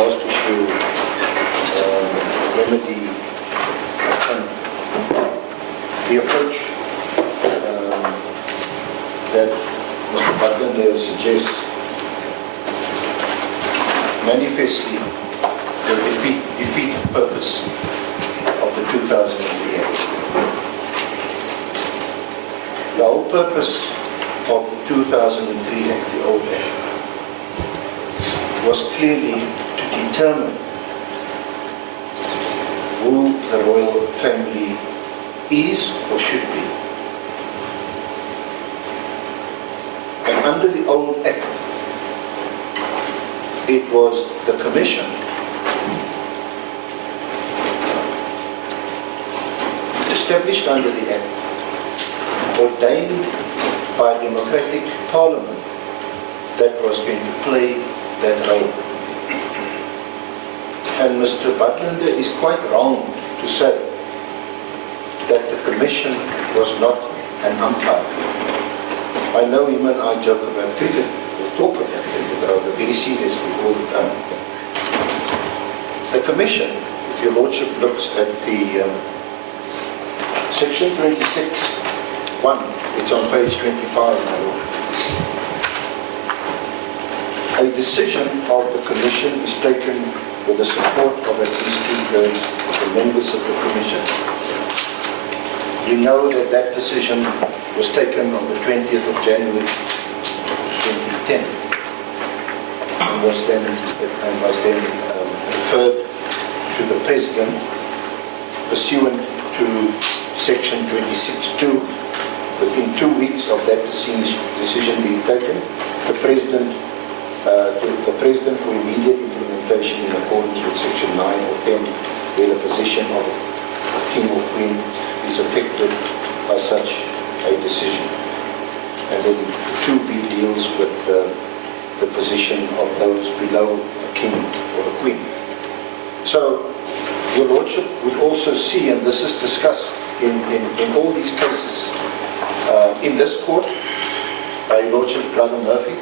was to show remedy the approach that Mr. Butler suggests manifestly will defeat the purpose of the 2003 Act. The whole purpose of the 2003 Act, the old Act, was clearly to determine who the royal family is or should be. And under the old Act, it was the Commission established under the Act, ordained by a democratic parliament, that was going to play that role. And Mr. Butler is quite wrong to say that the Commission was not an umpire. I know him and I joke about cricket, we talk about cricket rather very seriously all the time. The Commission, if your Lordship looks at the section 26(1), it's on page 25, my Lord. A decision of the Commission is taken with the support of at least 2/3 of the members of the Commission. We know that that decision was taken on the 20th of January 2010 and was then referred to the President pursuant to section 26(2). Within 2 weeks of that decision being taken, the President for immediate implementation in accordance with section 9 or 10, where the position of King or Queen is affected by such a decision. And then 2B deals with the position of those below a king or a queen. So your Lordship would also see, and this is discussed in all these cases, in this court by your Lordship's brother Murphy,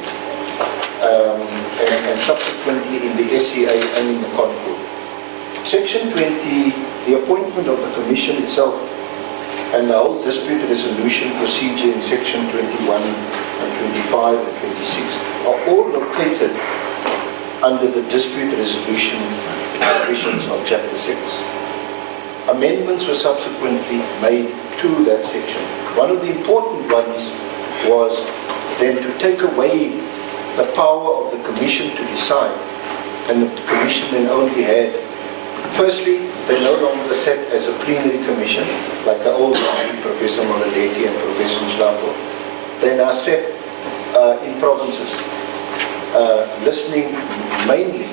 and subsequently in the SCA and in the Concord. Section 20, the appointment of the Commission itself, and the whole dispute resolution procedure in section 21 and 25 and 26 are all located under the dispute resolution provisions of chapter 6. Amendments were subsequently made to that section. One of the important ones was then to take away the power of the Commission to decide, and the Commission then only had, firstly, they no longer sat as a plenary commission, like the old Professor Maladeti and Professor Nhlapo. They now sat in provinces, listening mainly,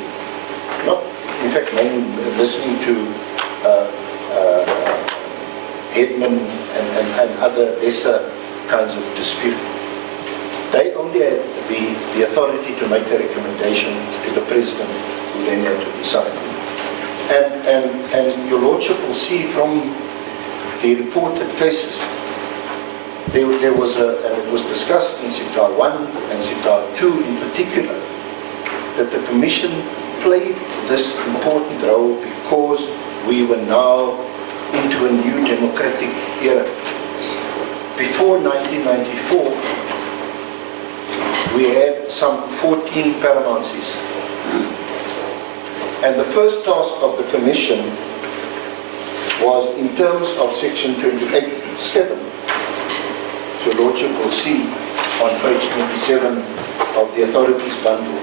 not in fact mainly listening to headmen and other lesser kinds of dispute. They only had the authority to make a recommendation to the President, who then had to decide. And your Lordship will see from the reported cases, there was and it was discussed in Sigcau 1 and Sigcau 2 in particular, that the Commission played this important role because we were now into a new democratic era. Before 1994, we had some 14 paramountcies. And the first task of the Commission was in terms of section 28(7). So Lordship will see on page 27 of the authorities bundle.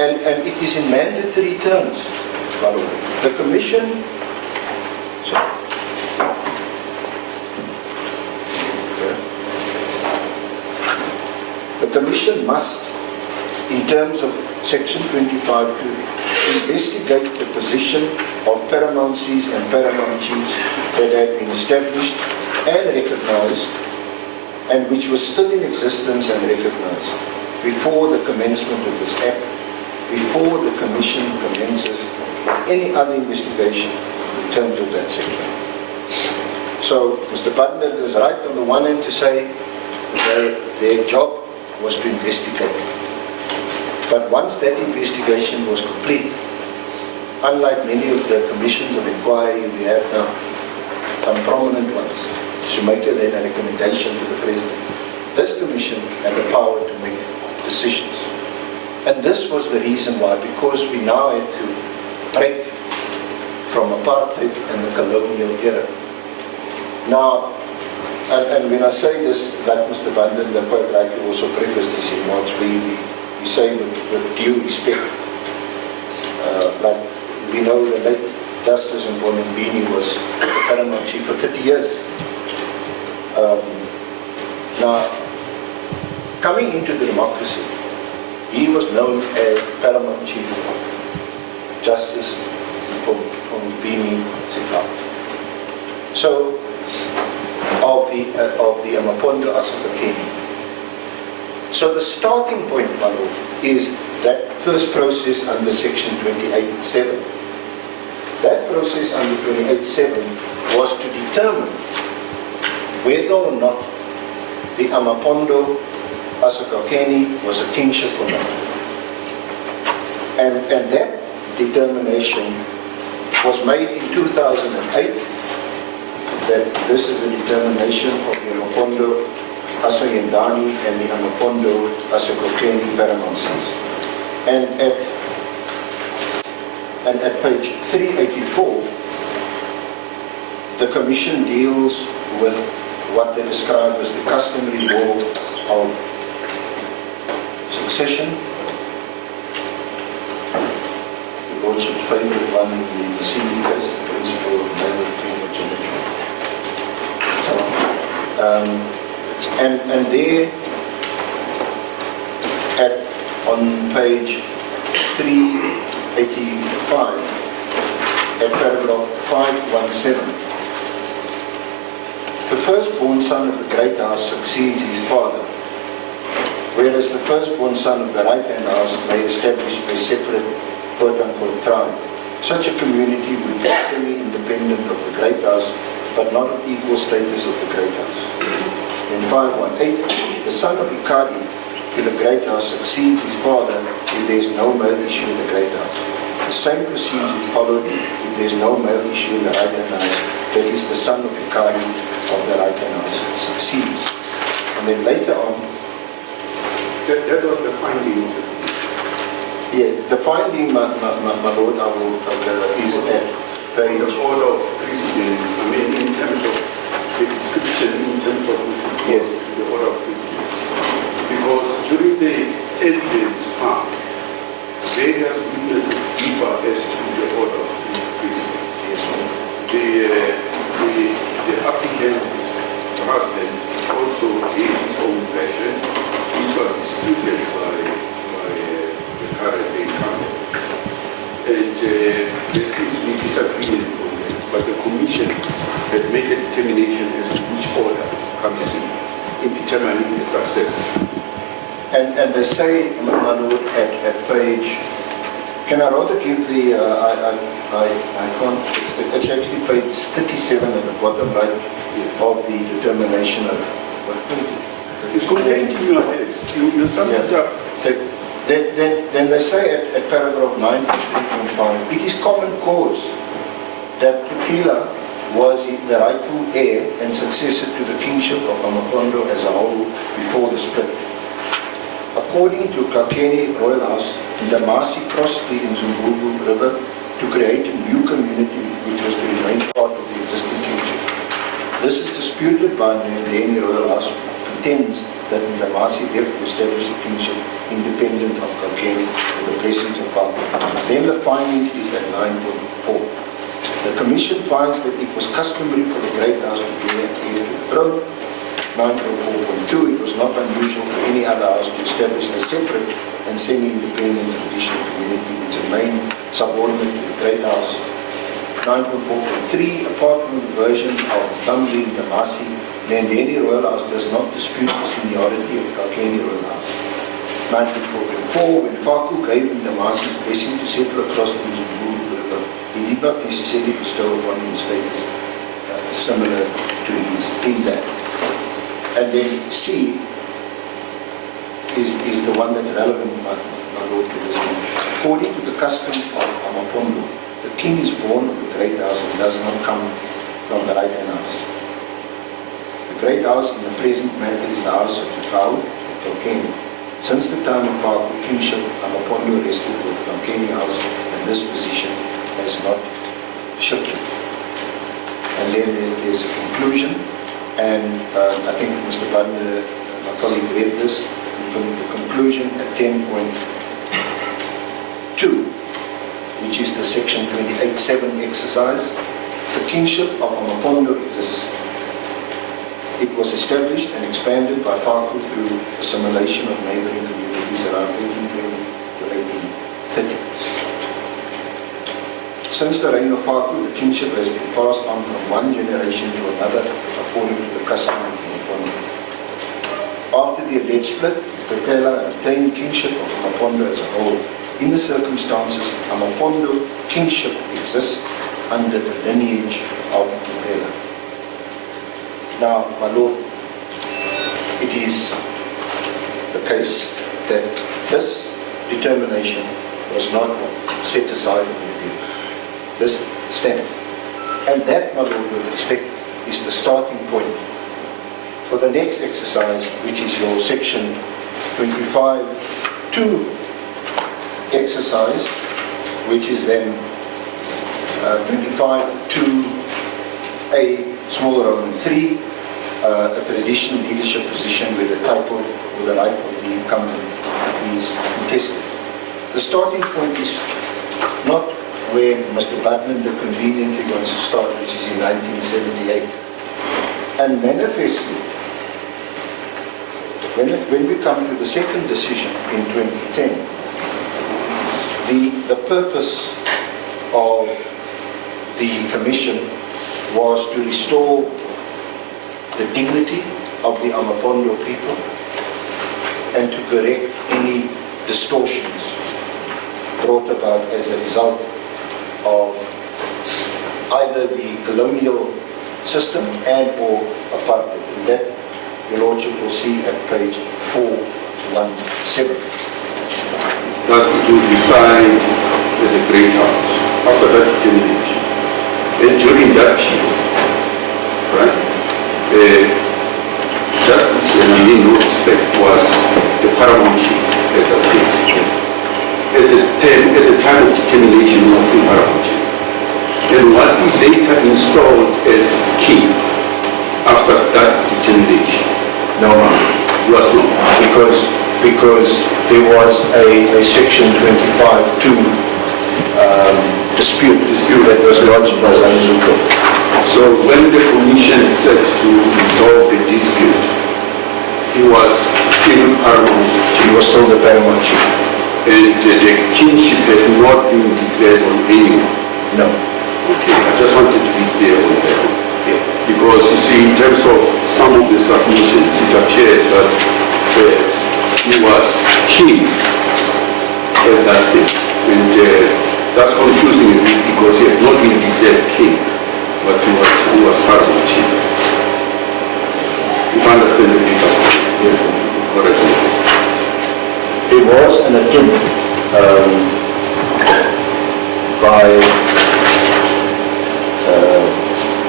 And it is in mandatory terms, by the way. The Commission, the Commission must, in terms of section 25, to investigate the position of paramountcies and paramount chiefs that had been established and recognized, and which was still in existence and recognized before the commencement of this Act, before the Commission commences any other investigation in terms of that section. So Mr. Butler is right on the one hand to say that their job was to investigate. But once that investigation was complete, unlike many of the commissions of inquiry we have now, some prominent ones, to make then a recommendation to the President, this commission had the power to make decisions. And this was the reason why, because we now had to break from apartheid and the colonial era. Now, and when I say this, like Mr. Banden quite rightly also prefaced this in March, we say with due respect, like we know the late Justice Mpondo was the paramount chief for 30 years. Now, coming into the democracy, he was known as paramount chief Justice Mpondo Sigcau. So, of the AmaMpondo as Qaukeni. So the starting point, my lord, is that first process under section 28.7. That process under 28.7 was to determine whether or not the AmaMpondo as Qaukeni was a kingship or not. And that determination was made in 2008, that this is the determination of the AmaMpondo as a Yendani and the AmaMpondo as a Qaukeni paramount sons. And at page 384, the Commission deals with what they describe as the customary law of succession. The Lordship's favorite one in the Syndicus, the principle of primogeniture. And there, on page 385, at paragraph 517, the firstborn son of the great house succeeds his father, whereas the firstborn son of the right-hand house may establish a separate quote-unquote tribe. Such a community would be semi-independent of the great house, but not of equal status of the great house. In 518, the son of Ikadi to the great house succeeds his father if there is no male issue in the great house. The same procedure is followed if there is no male issue in the right-hand house, that is, the son of Ikadi of the right-hand house succeeds. And then later on, that was the finding. Yeah, the finding, my lord, is at page. The order of precedence, I mean, in terms of the description, in terms of yes. The order of precedence. Because during the evidence part, various witnesses differ as to the order of precedence. Yes, the applicant's husband also gave his own version, which was disputed by the current incumbent. And there seems to be disagreement on that, but the commission had made a determination as to which order comes in determining the success. And they say, my lord, at page, can I rather give the, I can't, it's actually page 37 at the bottom right of the determination of what it's contained in your heads. You sum it up. So, then they say at paragraph 93.5, it is common cause that Tukila was the rightful heir and successor to the kingship of AmaMpondo as a whole before the split. According to Qaukeni Royal House, the Masi crossed the Zanozuko River to create a new community which was to remain part of the existing kingship. This is disputed by the Royal House, who contends that the Masi left to establish the kingship independent of Qaukeni with the blessings of Father. Then the findings is at 9.4. The Commission finds that it was customary for the Great House to bear an heir to the throne. 9.4.2, it was not unusual for any other house to establish a separate and semi-independent traditional community which remained subordinate to the Great House. 9.4.3, apart from the version of Tambi the Masi, the Ndeni Royal House does not dispute the seniority of Qaukeni Royal House. 9.4.4, when Faku gave him the Masi's blessing to settle across the Zanozuko River, he did not necessarily bestow upon him status similar to his in that. And then C is the one that's relevant, my lord. according to the custom of AmaMpondo, the king is born of the great house and does not come from the right-hand house. The great house in the present matter is the house of Sigcau, Qaukeni. Since the time of our kingship, AmaMpondo rested with the Qaukeni house, and this position has not shifted. And then there's conclusion, and I think Mr. Butler, my colleague, read this. The conclusion at 10.2, which is the section 28.7 exercise. The kingship of AmaMpondo exists. It was established and expanded by Faku through assimilation of neighboring communities around 1820 to 1830. Since the reign of Faku, the kingship has been passed on from one generation to another according to the custom of AmaMpondo. After the alleged split, Vekela retained kingship of AmaMpondo as a whole. In the circumstances, AmaMpondo kingship exists under the lineage of Vekela. Now, my Lord, it is the case that this determination was not set aside in review. This stands. And that, my Lord, with respect, is the starting point for the next exercise, which is your section 25.2 exercise, which is then 25.2a, small Roman 3, a traditional leadership position where the title or the right of the incumbent is contested. The starting point is not where Mr. Butler conveniently wants to start, which is in 1978. And manifestly, when we come to the second decision in 2010, the purpose of the Commission was to restore the dignity of the AmaMpondo people and to correct any distortions brought about as a result of either the colonial system and or apartheid. And that your Lordship will see at page 417. That it will reside at the Great House after that determination. And during that period, right, justice and in no respect was the paramount chief at the state. At the time of determination, he was still paramount chief. And was he later installed as king after that determination? No, He was not. because there was a section 25.2 dispute that was lodged by Zanozuko. So when the commission set to resolve the dispute, he was still paramount chief. He was still the paramount chief. And the kingship had not been declared on anyone. No. Okay, I just wanted to be clear on that. Yeah. Because you see, in terms of some of the submissions, it appears that he was king at that stage. And that's confusing a bit because he had not been declared king, but he was part of the chief. If I understand the paper, Yes. correctly. There was an attempt by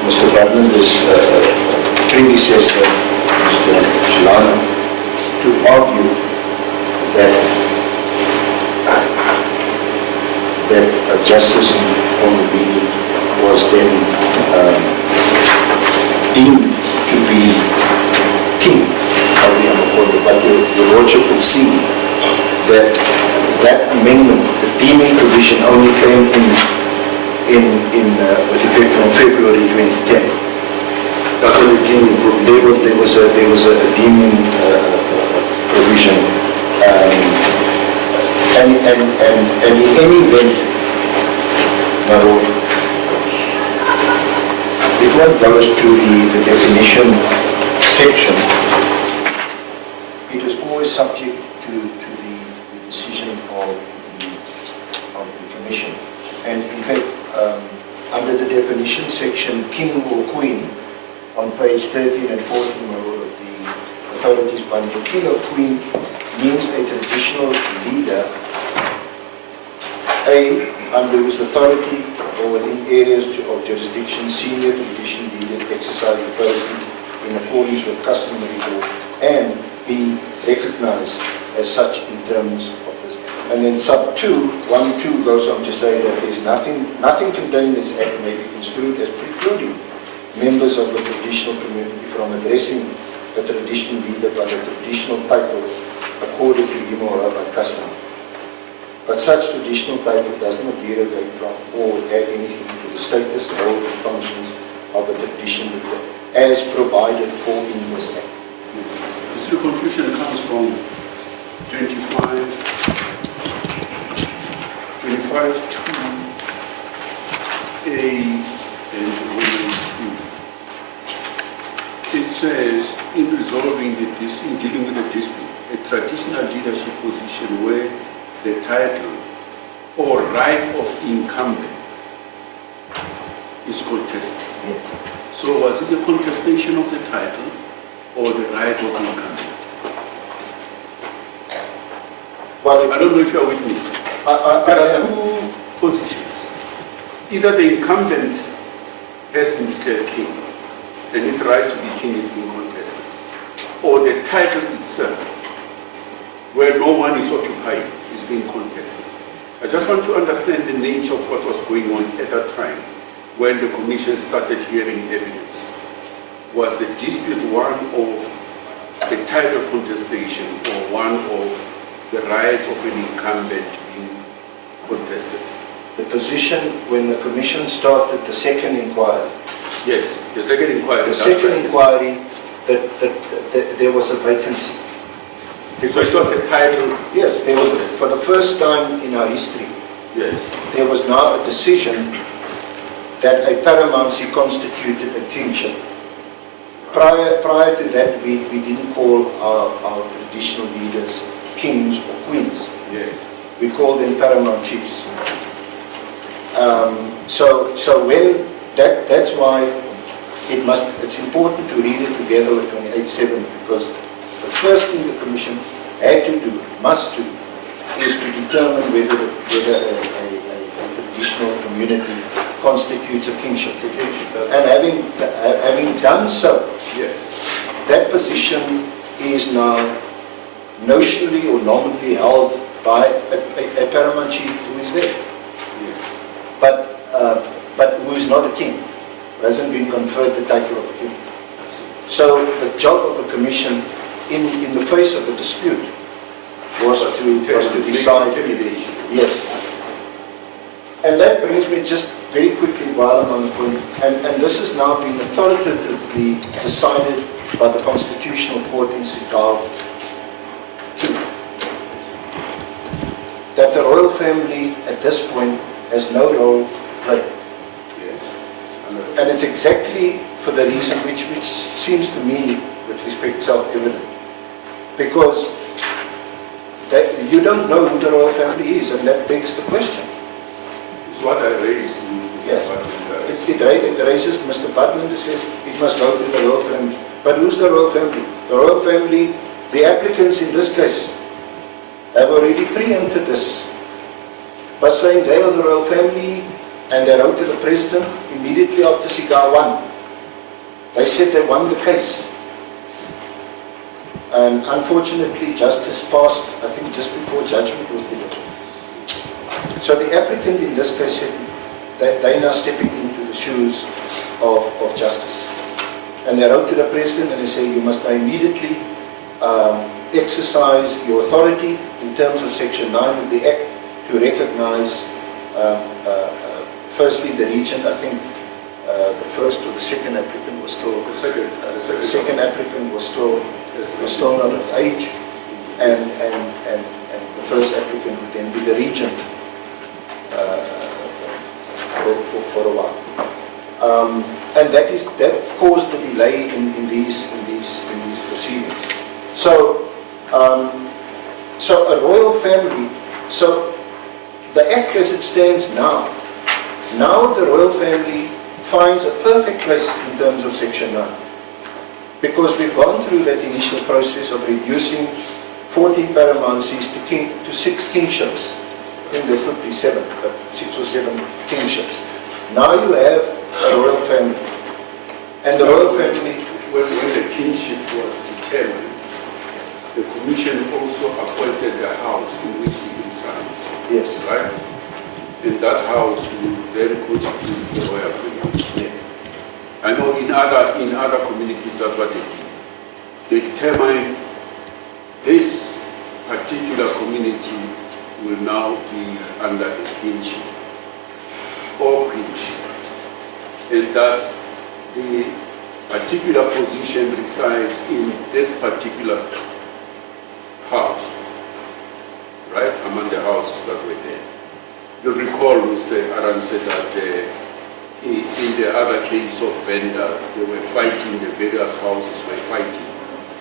Mr. Butler's predecessor, Mr. Shilana, to argue that justice on the region was then deemed to be king of the AmaMpondo. But your Lordship will see that amendment, the deeming provision, only came with effect from February 2010. That's when the deeming provision. There was a deeming provision, and in any event, my Lord, if one goes to the definition section, it is always subject to the decision of the Commission. And in fact, under the definition section, king or queen, on page 13 and 14, my Lord, of the authorities bundle, king or queen means a traditional leader A, under whose authority or within areas of jurisdiction, senior tradition leader exercise authority in accordance with customary law, and B, recognized as such in terms of this. And then sub 2, 1.2 goes on to say that there's nothing contained in this act may be construed as precluding members of the traditional community from addressing the traditional leader by the traditional title accorded to him or her by custom. But such traditional title does not derogate from or add anything to the status, role, and functions of the traditional leader as provided for in this act. This confusion comes from 25 2A and 2. It says, in resolving in dealing with the dispute, a traditional leadership position where the title or right of incumbent is contested. So was it the contestation of the title or the right of incumbent? Well, I don't know if you're with me. There are two positions. Either the incumbent has been declared king, and his right to be king is being contested, or the title itself, where no one is occupying, is being contested. I just want to understand the nature of what was going on at that time when the commission started hearing evidence. Was the dispute one of the title contestation or one of the rights of an incumbent being contested? the position when the commission started the second inquiry. Yes, the second inquiry. The second inquiry, that there was a vacancy. Because it was a title. Yes, there was, for the first time in our history, Yes. there was now a decision that a paramountcy constituted a kingship. Prior to that, we didn't call our traditional leaders kings or queens. Yes. We called them paramount chiefs. So when that's why it's important to read it together with 28.7, because the first thing the commission had to do, must do, is to determine whether a traditional community constitutes a kingship. And having done so, Yes. that position is now notionally or nominally held by a paramount chief who is there, Yes. but who is not a king, who hasn't been conferred the title of a king. So the job of the commission in the face of a dispute was to decide. Yes. And that brings me just very quickly while I'm on the point, and this has now been authoritatively decided by the Constitutional Court in Sigcau too, that the royal family at this point has no role to play. Yes. And it's exactly for the reason which seems to me, with respect, self-evident. Because you don't know who the royal family is, and that begs the question. It's what I raised. Yes. It raises Mr. Butland, it says it must go to the royal family. But who's the royal family? The royal family, the applicants in this case, have already preempted this by saying they are the royal family, and they wrote to the president immediately after Sigcau won. They said they won the case. And unfortunately, justice passed, I think, just before judgment was delivered. So the applicant in this case said that they are now stepping into the shoes of justice. And they wrote to the president and they say, you must now immediately exercise your authority in terms of Section 9 of the Act to recognize, firstly, the regent. I think the first or the second applicant was still, the second applicant was still not of age, and the first applicant would then be the regent for a while. And that caused the delay in these proceedings. So a royal family, so the Act as it stands now the royal family finds a perfect place in terms of Section 9. Because we've gone through that initial process of reducing 14 paramountcies to 6 kingships. think there could be 7, but 6 or 7 kingships. Now you have a royal family. And the royal family, When the kingship was determined, the commission also appointed the house in which he resides, yes, right? And that house will then constitute the royal family. yeah. I know in other communities that's what they do. They determine this particular community will now be under a kingship or queenship, and that the particular position resides in this particular house, right? Among the houses that were there. You'll recall, Mr. Arendse, that in the other case of Venda, they were fighting, the various houses were fighting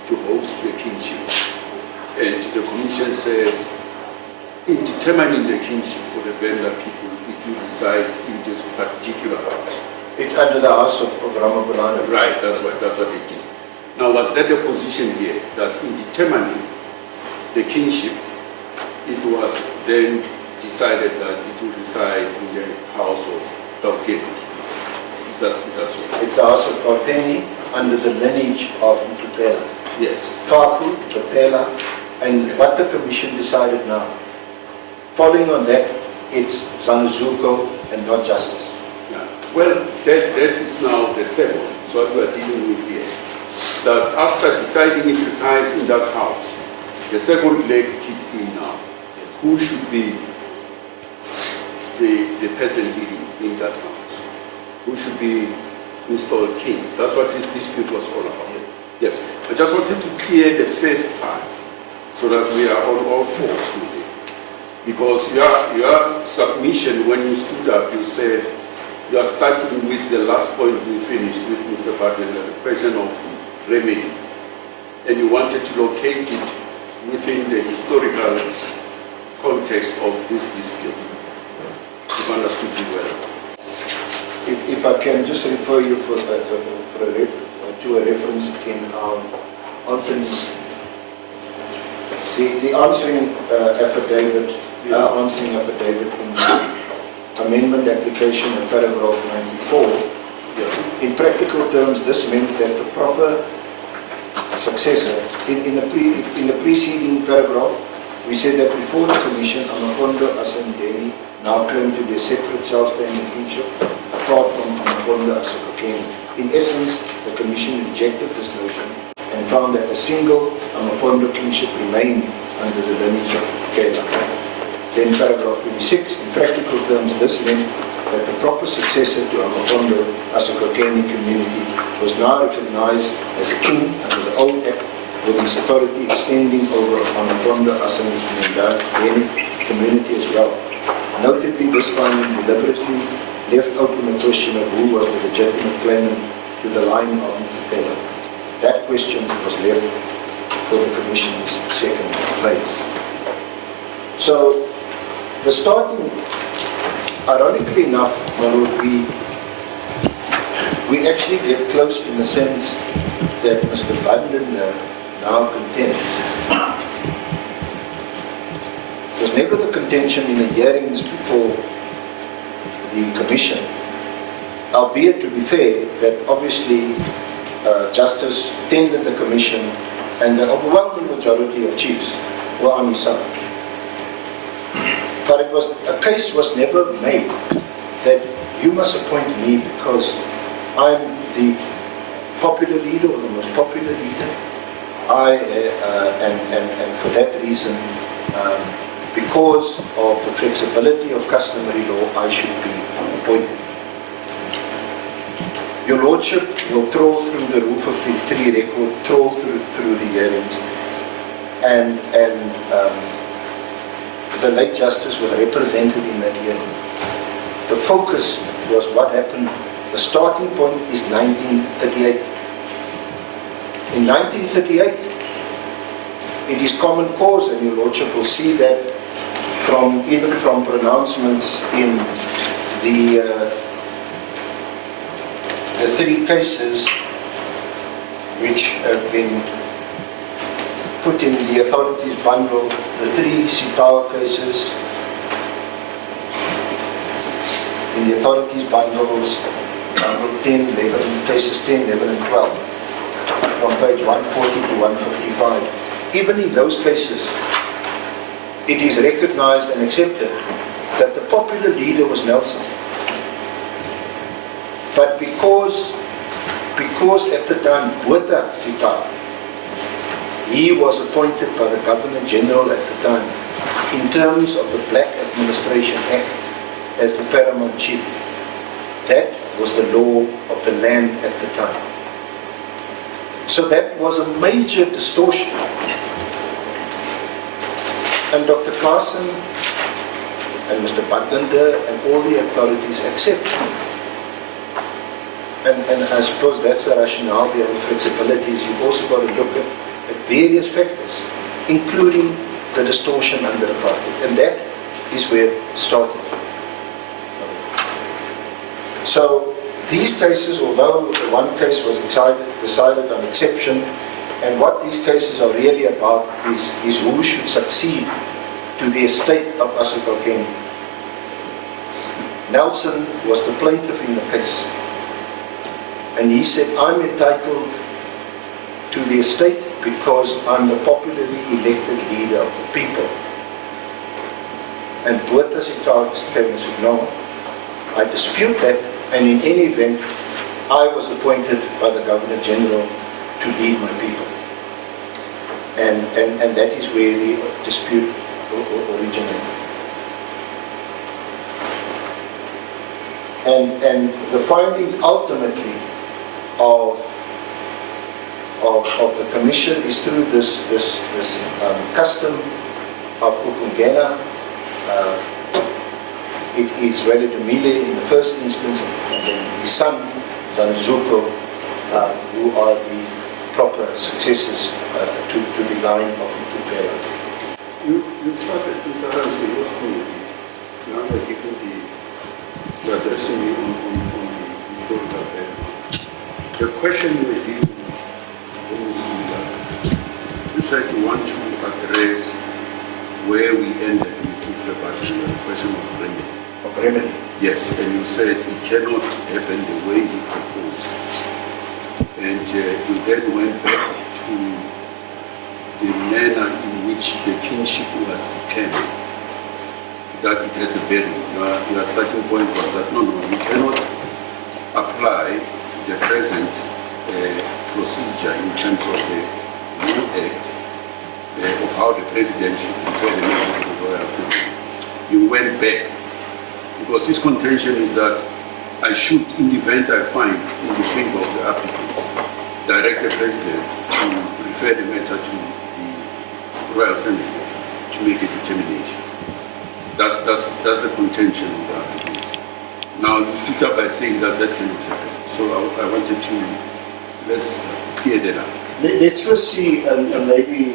to host the kingship. And the commission says, in determining the kingship for the Venda people, it will reside in this particular house. It's under the house of AmaMpondo. Right, that's what they did. Now, was that the position here, that in determining the kingship, it was then decided that it would reside in the house of Qaukeni? Is that so? It's the house of Qaukeni under the lineage of Mpondo. Yes. Faku, Mpondo, and what the commission decided now. Following on that, it's Zanozuko and not justice. Yeah. Well, that is now the second, so what we are dealing with here. That after deciding it resides in that house, the second leg kicked in now. Who should be the person leading in that house? Who should be installed king? That's what this dispute was all about. Yes. I just wanted to clear the first part so that we are on all fours with it. Because your submission, when you stood up, you said you are starting with the last point we finished with Mr. Bartlett, the question of remedy. And you wanted to locate it within the historical context of this dispute. If I understood you well. If I can just refer you to a reference in our answering, the answering affidavit, answering affidavit in the amendment application in paragraph 94. In practical terms, this meant that the proper successor, in the preceding paragraph, we said that before the commission, AmaMpondo as Qaukeni now claimed to be a separate self-standing kingship, apart from AmaMpondo as Qaukeni. In essence, the commission rejected this notion and found that a single AmaMpondo kingship remained under the lineage of Qaukeni. Then paragraph 26, in practical terms, this meant that the proper successor to AmaMpondo as a Qaukeni community was now recognized as a king under the old act, with his authority extending over AmaMpondo as a Qaukeni community as well. Notably, this finding deliberately left open the question of who was the legitimate claimant to the line of Mpondo. That question was left for the Commission's second phase. So, the starting, ironically enough, my Lord, we actually get close in the sense that Mr. Bundin now contends. It was never the contention in the hearings before the Commission, albeit to be fair, that obviously Justice tended the Commission and the overwhelming majority of chiefs were on his side. But a case was never made that you must appoint me because I'm the popular leader or the most popular leader. And for that reason, because of the flexibility of customary law, I should be appointed. Your Lordship will trawl through the Rule 53 record, trawl through the hearings, and the late Justice was represented in that hearing. The focus was what happened. The starting point is 1938. In 1938, it is common cause, and your Lordship will see that even from pronouncements in the three cases which have been put in the authorities bundle, the three Sigcau cases, in the authorities bundles, bundle 10, 11, cases 10, 11 and 12, from page 140 to 155. Even in those cases, it is recognized and accepted that the popular leader was Nelson. But because at the time, Adv Sigcau, he was appointed by the Governor General at the time, in terms of the Black Administration Act, as the paramount chief. That was the law of the land at the time. So that was a major distortion. And Dr. Carson and Mr. Butlander and all the authorities accept. And I suppose that's the rationale behind flexibility, is you've also got to look at various factors, including the distortion under apartheid. And that is where it started. So these cases, although the one case was decided on exception, and what these cases are really about is who should succeed to the estate of Qaukeni. Nelson was the plaintiff in the case. And he said, I'm entitled to the estate because I'm the popularly elected leader of the people. And Adv Sigcau came and said, no, I dispute that, and in any event, I was appointed by the Governor General to lead my people. And that is where the dispute originated. And the findings ultimately of the commission is through this custom of ukungena. It is Weledumile in the first instance, and then his son Zanozuko, who are the proper successors to the line of Utupela. You started, Mr. Arendse, your school. Now you're addressing me on the historical background. The question may be, you said you want to address where we ended with Mr. Butler, the question of remedy. Of remedy? Yes, and you said it cannot happen the way he proposed. And you then went back to the manner in which the kingship was determined, that it has a bearing. Your starting point was that no, we cannot apply the present procedure in terms of the new act of how the president should refer the matter to the royal family. You went back because his contention is that I should, in the event I find in the favor of the applicant, direct the president to refer the matter to the royal family to make a determination. That's the contention of the applicant. Now you stood up by saying that that cannot happen. So I wanted to, let's clear that up. Let's first see, and maybe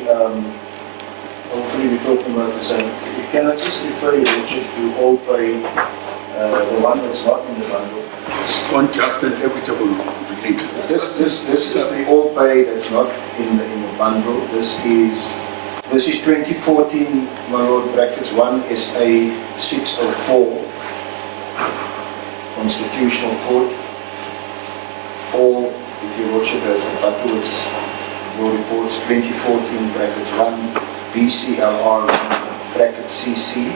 hopefully we're talking about the same. Can I just refer you to all pay, the one that's not in the bundle? On just and equitable relief. This is the all pay that's not in the bundle. This is 2014, my lord, brackets 1 SA 604, Constitutional Court, or if your lordship has the backwards, your reports 2014 brackets 1 BCLR bracket CC,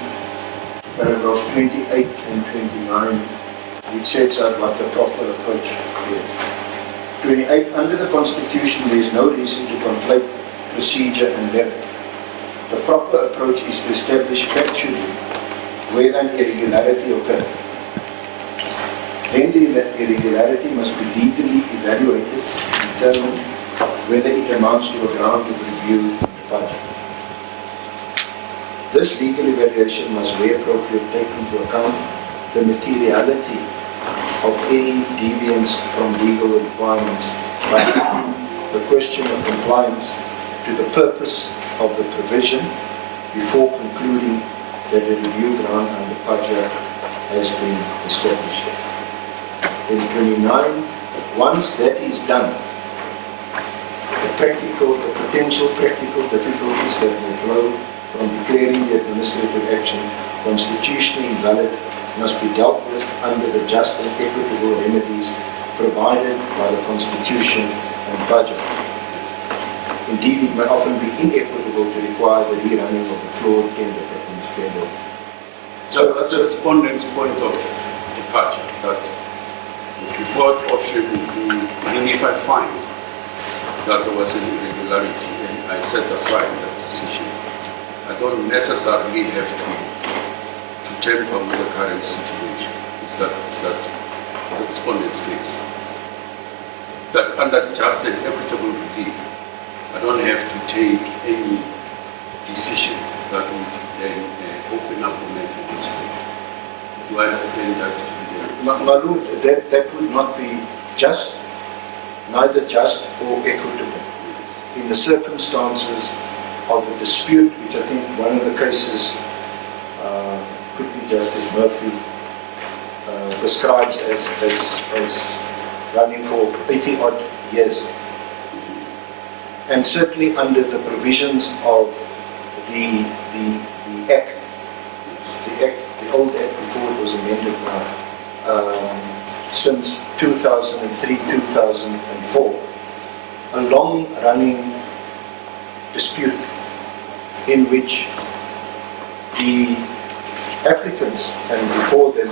paragraphs 28 and 29, which sets out what the proper approach is. 28, under the Constitution there is no reason to conflate procedure and merit. The proper approach is to establish factually where an irregularity occurred. Then the irregularity must be legally evaluated to determine whether it amounts to a ground of review and departure. This legal evaluation must, where appropriate, take into account the materiality of any deviance from legal requirements, by the question of compliance to the purpose of the provision before concluding that the review ground under PAJA has been established. In 29, once that is done, the potential practical difficulties that may flow from declaring the administrative action constitutionally invalid must be dealt with under the just and equitable remedies provided by the Constitution and budget. Indeed, it may often be inequitable to require the rerunning of the flawed tender that is scheduled. So that's the respondent's point of departure, that the preferred option would be, even if I find that there was an irregularity and I set aside that decision, I don't necessarily have to temper with the current situation. Is that the respondent's case? That under just and equitable relief, I don't have to take any decision that would then open up the mechanism. Do I understand that? Malu, that would not be just, neither just or equitable. In the circumstances of a dispute, which I think one of the cases could be Justice Murphy describes as running for 80 odd years. And certainly under the provisions of the Act, the old Act before it was amended now, since 2003-2004, a long-running dispute in which the applicants and before them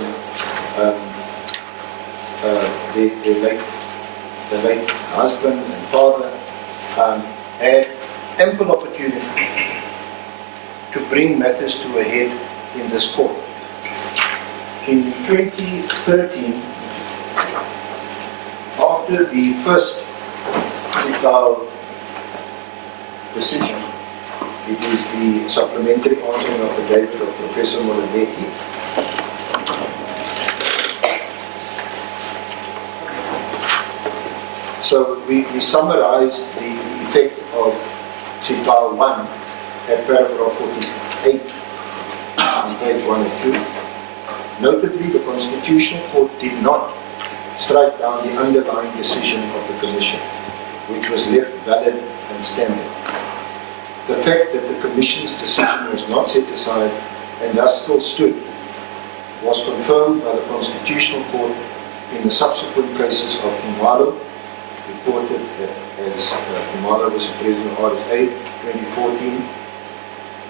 the late husband and father had ample opportunity to bring matters to a head in this court. In 2013, after the first Sigcau decision, it is the supplementary answering affidavit of Professor Molodeki. So we summarized the effect of Sigcau 1 at paragraph 48 on page 1 and 2. Notably, the Constitutional Court did not strike down the underlying decision of the Commission, which was left valid and standing. The fact that the Commission's decision was not set aside and thus still stood was confirmed by the Constitutional Court in the subsequent cases of Mpondo, reported as Mpondo was President of RSA 2014,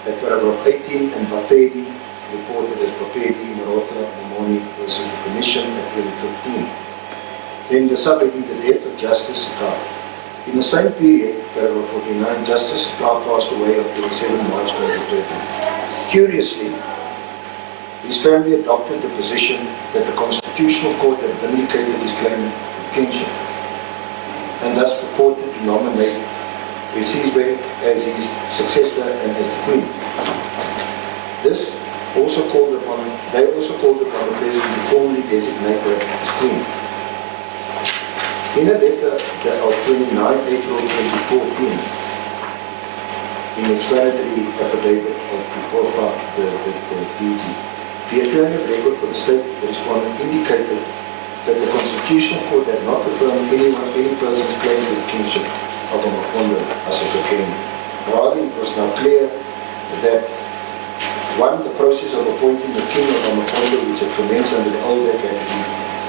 at paragraph 18, and Bapedi, reported as Bapedi, Marota, Momoni versus the Commission at 2015. Then the subheading, the death of Justice Sigcau. In the same period, paragraph 49, Justice Sigcau passed away on 27 March 2013. Curiously, his family adopted the position that the Constitutional Court had vindicated his claim of kingship, and thus purported to nominate Sizwe as his successor and as the Queen. They also called upon the President to formally designate her as Queen. In a letter of 29 April 2014, in explanatory affidavit of the POFA, the DG, the Attorney of Record for the State Respondent indicated that the Constitutional Court had not affirmed any person's claim to the kingship of AmaMpondo as a Qaukeni. Rather, it was now clear that one, the process of appointing the King of AmaMpondo, which had commenced under the old Act, had to be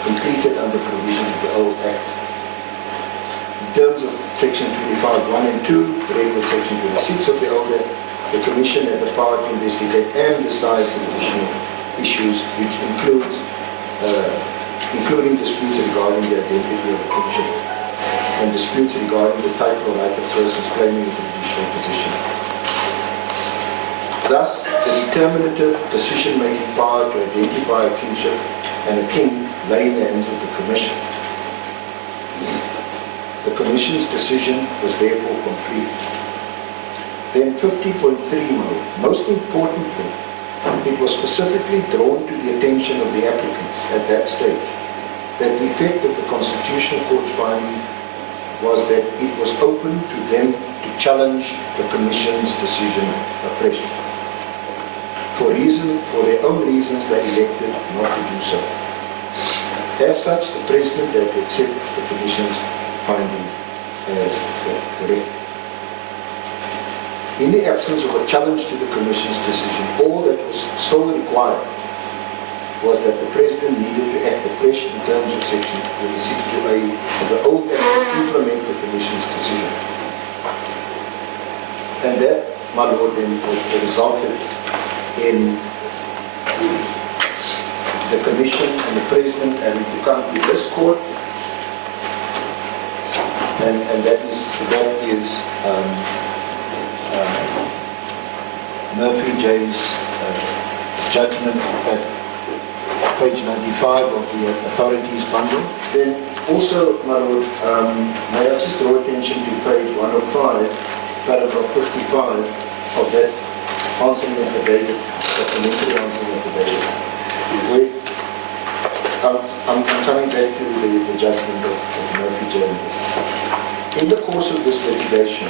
completed under provisions of the old Act. In terms of Section 25(1) and 2, read with Section 26 of the old Act, the Commission had the power to investigate and decide additional issues, which includes including disputes regarding the identity of the kingship and disputes regarding the type or right of persons claiming the traditional position. Thus, the determinative decision-making power to identify a kingship and a king lay in the hands of the Commission. The Commission's decision was therefore complete. Then 50.3, most importantly, it was specifically drawn to the attention of the applicants at that stage that the effect of the Constitutional Court's finding was that it was open to them to challenge the Commission's decision afresh. For their own reasons, they elected not to do so. As such, the President had to accept the Commission's finding as correct. In the absence of a challenge to the Commission's decision, all that was still required was that the President needed to act afresh in terms of Section 26(2)(a) of the old Act to implement the Commission's decision. And that, my Lord, then resulted in the Commission and the President having to come to this court, and that is Murphy J's judgment at page 95 of the authorities bundle. Then also, my Lord, may I just draw attention to page 105, paragraph 55 of that answering affidavit, supplementary answering affidavit. Where I'm coming back to the judgment of Murphy J. In the course of this litigation,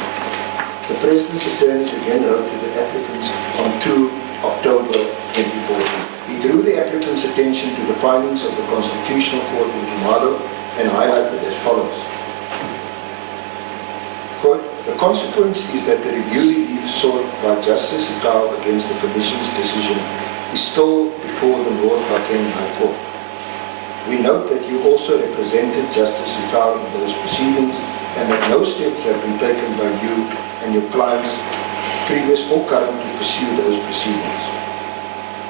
the President's attorneys again wrote to the applicants on 2 October 2014. He drew the applicant's attention to the findings of the Constitutional Court in Mpondo and highlighted as follows. Quote, the consequence is that the review relief sought by Justice Sigcau against the Commission's decision is still before the North Qaukeni High Court. We note that you also represented Justice Sigcau in those proceedings and that no steps have been taken by you and your clients, previous or current, to pursue those proceedings.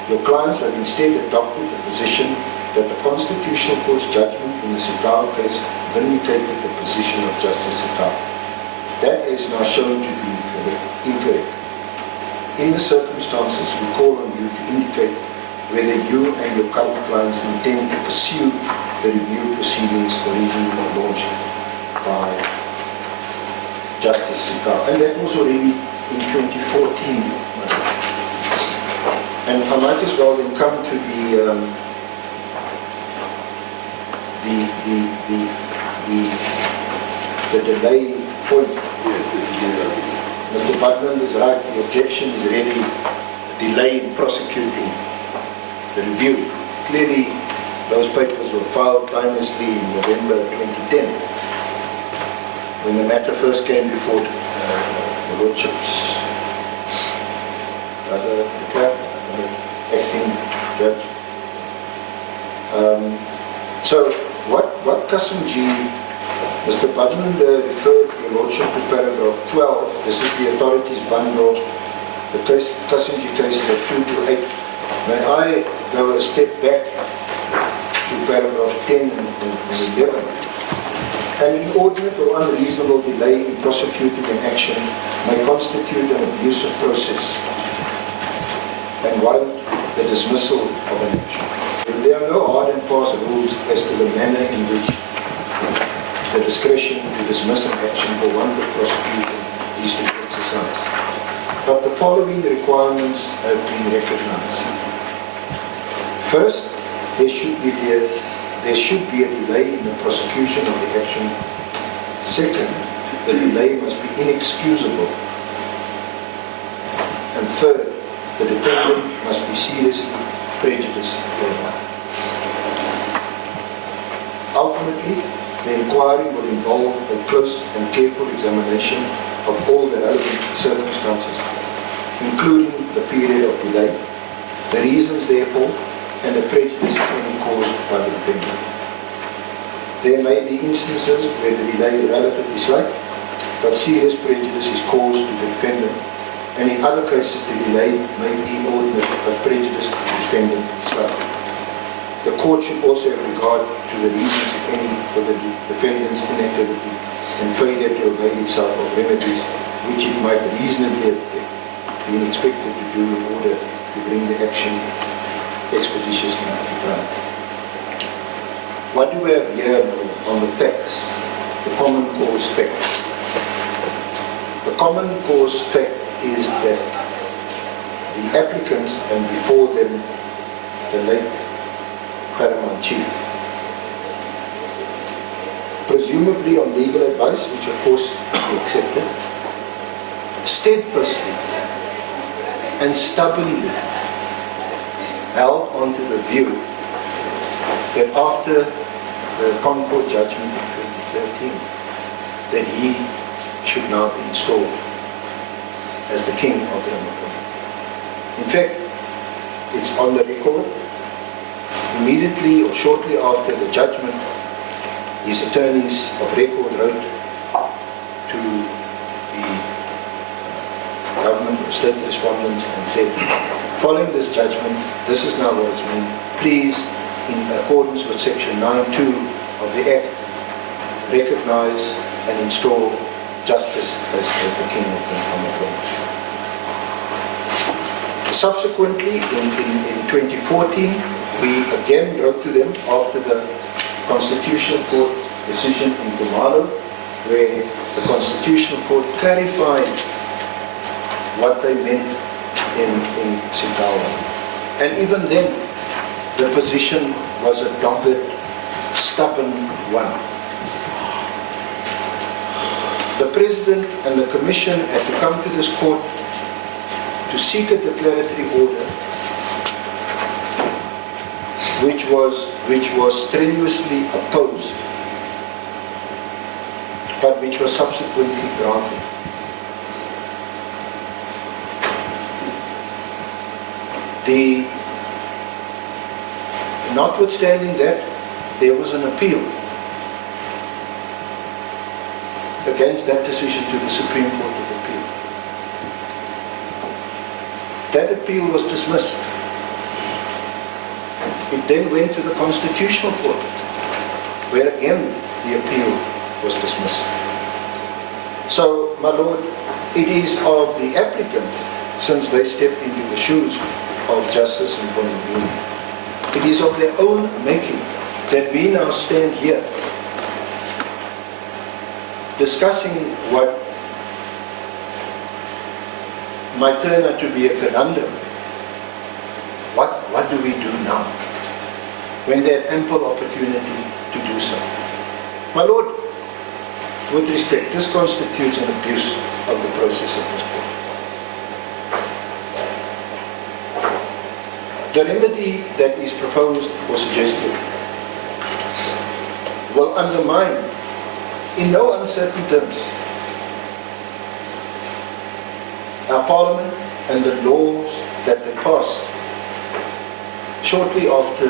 Your clients have instead adopted the position that the Constitutional Court's judgment in the Sigcau case vindicated the position of Justice Sigcau. That is now shown to be incorrect. In the circumstances, we call on you to indicate whether you and your current clients intend to pursue the review proceedings originally launched by Justice Sigcau. And that was already in 2014. And I might as well then come to the delay point. Mr. Butman is right, the objection is really delay in prosecuting the review. Clearly, those papers were filed timelessly in November 2010, when the matter first came before the Lordship's acting judge. So, what Qaukeni, Mr. Butman referred your Lordship to paragraph 12. This is the authorities bundle, the Qaukeni case of 2 to 8. May I go a step back to paragraph 10 and 11? An inordinate or unreasonable delay in prosecuting an action may constitute an abuse of process and warrant the dismissal of an action. There are no hard and fast rules as to the manner in which the discretion to dismiss an action for want of prosecution is to be exercised. But the following requirements have been recognized. First, there should be a delay in the prosecution of the action. Second, the delay must be inexcusable. And third, the defendant must be seriously prejudiced thereby. Ultimately, the inquiry will involve a close and careful examination of all the relevant circumstances, including the period of delay, the reasons therefore, and the prejudice caused by the defendant. There may be instances where the delay is relatively slight, but serious prejudice is caused to the defendant, and in other cases the delay may be inordinate, but prejudice to the defendant is slight. The court should also have regard to the reasons, if any, for the defendant's inactivity and failure to avail itself of remedies which it might reasonably have been expected to do in order to bring the action expeditiously to trial. What do we have here on the facts? The common cause fact. The common cause fact is that the applicants, and before them the late Paramount Chief, presumably on legal advice, which of course he accepted, steadfastly and stubbornly held onto the view that after the Concord judgment of 2013, that he should now be installed as the King of AmaMpondo. In fact, it's on the record immediately or shortly after the judgment, his attorneys of record wrote to the government or state respondents and said, following this judgment, this is now what it's meant. Please, in accordance with section 9.2 of the Act, recognize and install justice as the King of AmaMpondo. Subsequently, in 2014, we again wrote to them after the Constitutional Court decision in Mpondo, where the Constitutional Court clarified what they meant in Sigcau. And even then, the position was a dogged, stubborn one. The President and the Commission had to come to this court to seek a declaratory order which was strenuously opposed, but which was subsequently granted. Notwithstanding that, there was an appeal against that decision to the Supreme Court of Appeal. That appeal was dismissed. It then went to the Constitutional Court, where again the appeal was dismissed. So, my Lord, it is of the applicant, since they stepped into the shoes of justice and point of view, it is of their own making that we now stand here discussing what might turn out to be a conundrum. What do we do now, when they have ample opportunity to do so? My Lord, with respect, this constitutes an abuse of the process of this court. The remedy that is proposed or suggested will undermine, in no uncertain terms, our Parliament and the laws that they passed shortly after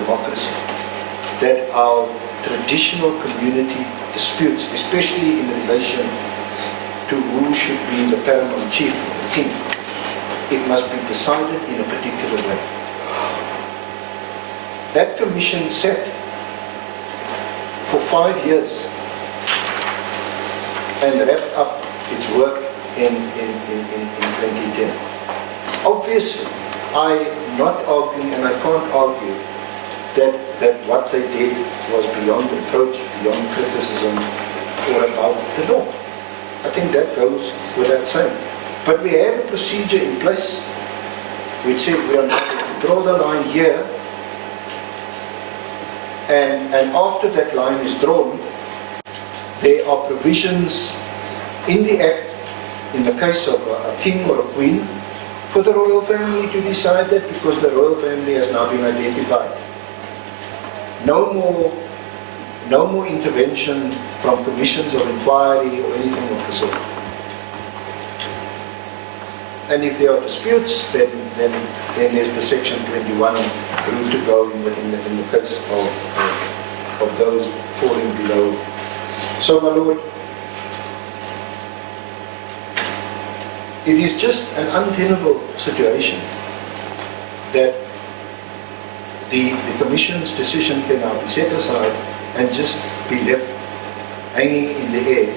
democracy, that our traditional community disputes, especially in relation to who should be the paramount chief, the king, it must be decided in a particular way. That commission sat for 5 years and wrapped up its work in 2010. Obviously, I'm not arguing, and I can't argue, that what they did was beyond reproach, beyond criticism, or above the law. I think that goes without saying. But we had a procedure in place which said we are not going to draw the line here, and after that line is drawn, there are provisions in the Act, in the case of a king or a queen, for the royal family to decide that, because the royal family has now been identified. No more intervention from commissions of inquiry or anything of the sort. And if there are disputes, then there's the section 21 route to go in the case of those falling below. So, my Lord, it is just an untenable situation that the Commission's decision can now be set aside and just be left hanging in the air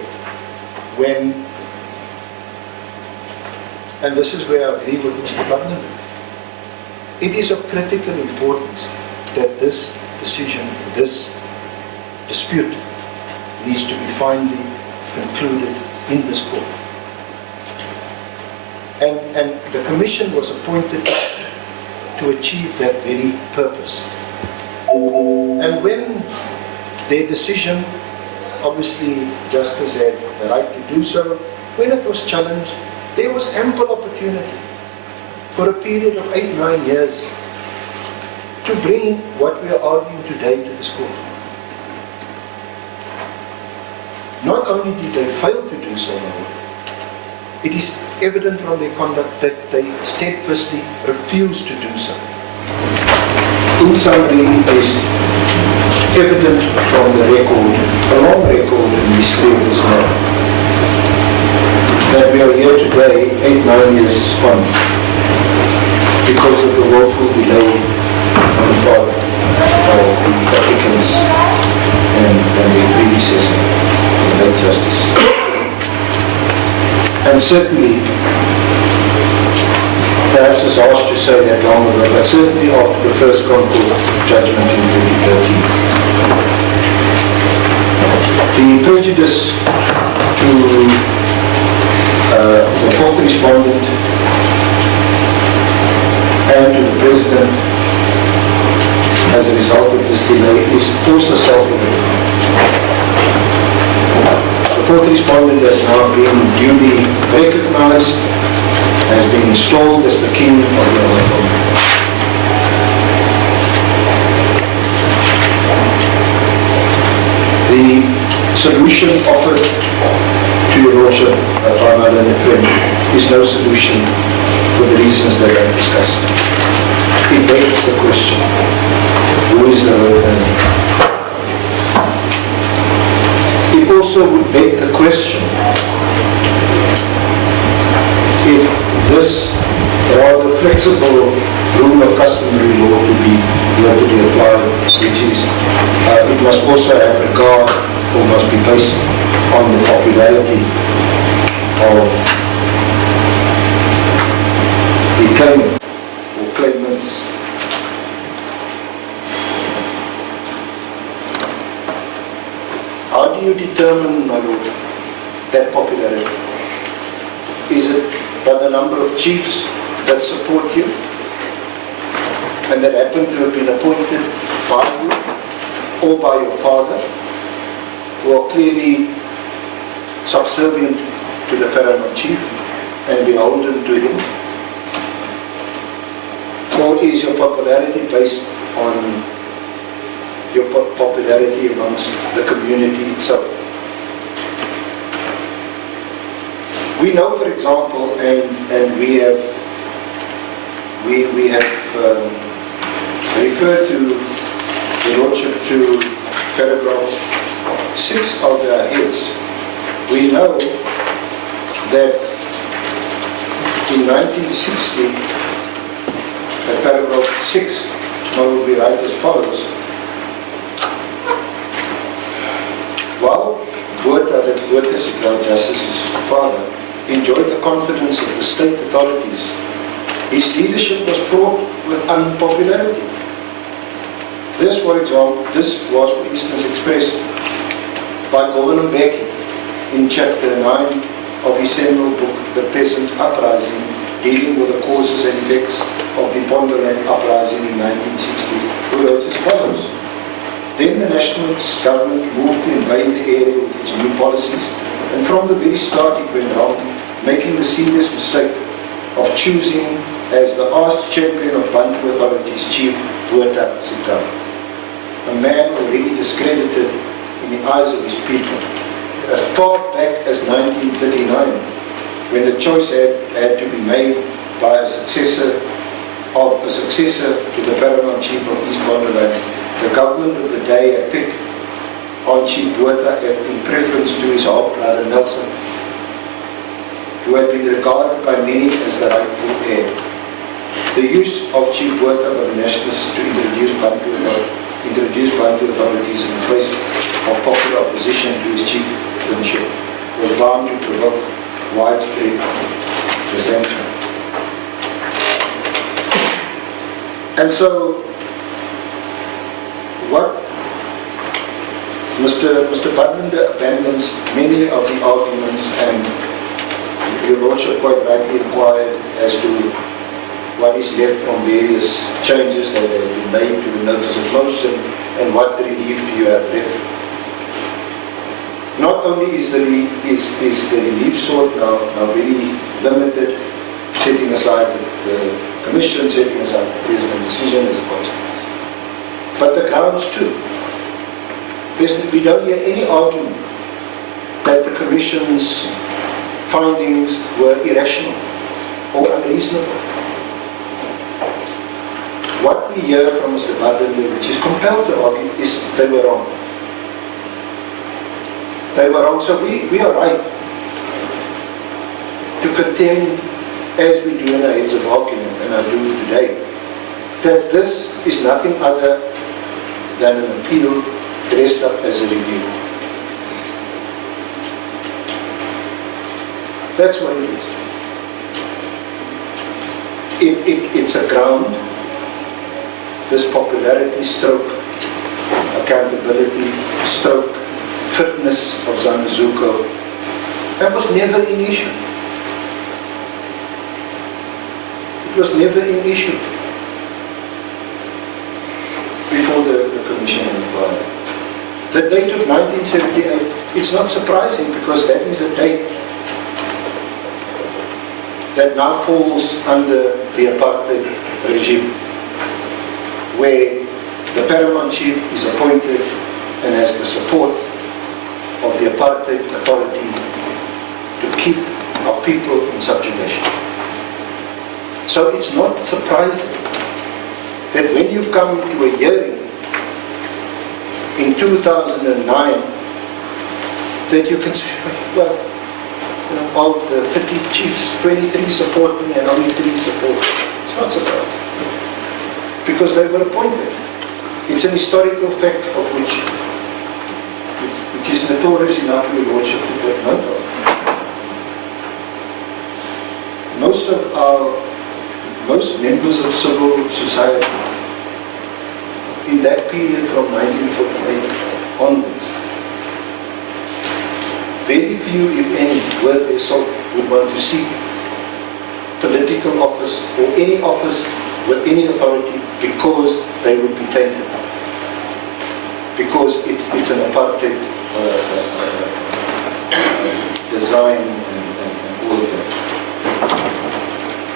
when, and this is where I agree with Mr. Butler, it is of critical importance that this decision, this dispute, needs to be finally concluded in this court. And the Commission was appointed to achieve that very purpose. And when their decision, obviously Justice had the right to do so, when it was challenged, there was ample opportunity for a period of 8-9 years to bring what we are arguing today to this court. Not only did they fail to do so, it is evident from their conduct that they steadfastly refused to do so. In summary, it is evident from the record, a long record in the history of this man, that we are here today, 8-9 years on, because of the woeful delay on the part of the applicants and their predecessor, the late justice. And certainly, perhaps it's harsh to say that long ago, but certainly after the first Concord judgment in 2013. The prejudice to the fourth respondent and to the President as a result of this delay is also self-evident. The fourth respondent has now been duly recognized, has been installed as the King of AmaMpondo. The solution offered to your Lordship by my learned friend is no solution for the reasons that I've discussed. It begs the question, who is the real owner? It also would beg the question if this rather flexible rule of customary law to be applied, which is it must also have regard or must be based on the popularity of the claimant or claimants. How do you determine, my lord, that popularity? Is it by the number of chiefs that support you and that happen to have been appointed by you or by your father, who are clearly subservient to the paramount chief and beholden to him? Or is your popularity based on your popularity amongst the community itself? We know, for example, and we have referred to the Lordship to paragraph 6 of the heads. We know that in 1960, paragraph 6, now we write as follows. While Adv Sigcau, Justice's father, enjoyed the confidence of the state authorities, his leadership was fraught with unpopularity. This was, for instance, expressed by Governor Mbeki in chapter 9 of his seminal book, The Peasant Uprising, dealing with the causes and effects of the Mpondo land uprising in 1960, who wrote as follows. Then the nationalist government moved to invade the area with its new policies, and from the very start it went wrong, making the serious mistake of choosing as the arch champion of Bantu authorities Chief Adv Sigcau, a man already discredited in the eyes of his people, as far back as 1939, when the choice had to be made by a successor to the paramount chief of East Mpondo land. The government of the day had picked on Chief Botha in preference to his half-brother Nelson, who had been regarded by many as the rightful heir. The use of Chief Botha by the nationalists to introduce Bantu authorities in the face of popular opposition to his chieftainship was bound to provoke widespread resentment. And so, what Mr. Butler abandons many of the arguments, and your Lordship quite rightly inquired as to what is left from various changes that have been made to the notice of motion and what relief do you have left. Not only is the relief sought now very limited, setting aside the Commission, setting aside the President's decision as a consequence, but the grounds too. We don't hear any argument that the Commission's findings were irrational or unreasonable. what we hear from Mr. Badende, which is compelled to argue, is they were wrong. They were wrong, so we are right to contend, as we do in the heads of argument, and I do today, that this is nothing other than an appeal dressed up as a review. That's what it is. It's a ground, this popularity stroke, accountability stroke, fitness of Zanozuko, that was never an issue. It was never an issue before the Commission inquiry. The date of 1978, it's not surprising because that is a date that now falls under the apartheid regime, where the paramount chief is appointed and has the support of the apartheid authority to keep our people in subjugation. So it's not surprising that when you come to a hearing in 2009, that you can say, well, of the 30 chiefs, 23 support me and only 3 support me. It's not surprising. Because they were appointed. It's an historical fact of which is notorious enough for your lordship to take note of. Most members of civil society in that period from 1948 onwards, very few, if any, worth their salt would want to seek political office or any office with any authority because they would be tainted. Because it's an apartheid design and all of that.